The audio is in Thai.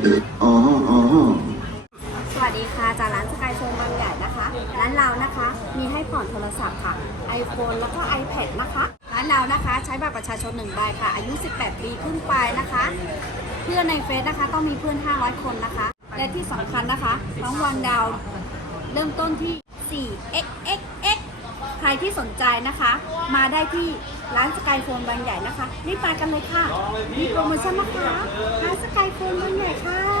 สวัสดีค่ะ จากร้านสกายโซนบางใหญ่นะคะ ร้านเรานะคะ มีให้ผ่อนโทรศัพท์ค่ะ iPhone แล้วก็ iPad นะคะ ร้านเรานะคะ ใช้บัตรประชาชนหนึ่งใบค่ะ อายุ 18 ปีขึ้นไปนะคะ เพื่อนในเฟซนะคะ ต้องมีเพื่อน 500 คนนะคะ และที่สำคัญนะคะน้องวันดาวเริ่มต้นที่ 4xxx ใครที่สนใจนะคะ มาได้ที่ ร้านสกายโฟนบางใหญ่นะคะรีบมากันเลยค่ะ มีโปรโมชั่นนะคะร้านสกายโฟนบางใหญ่ค่ะ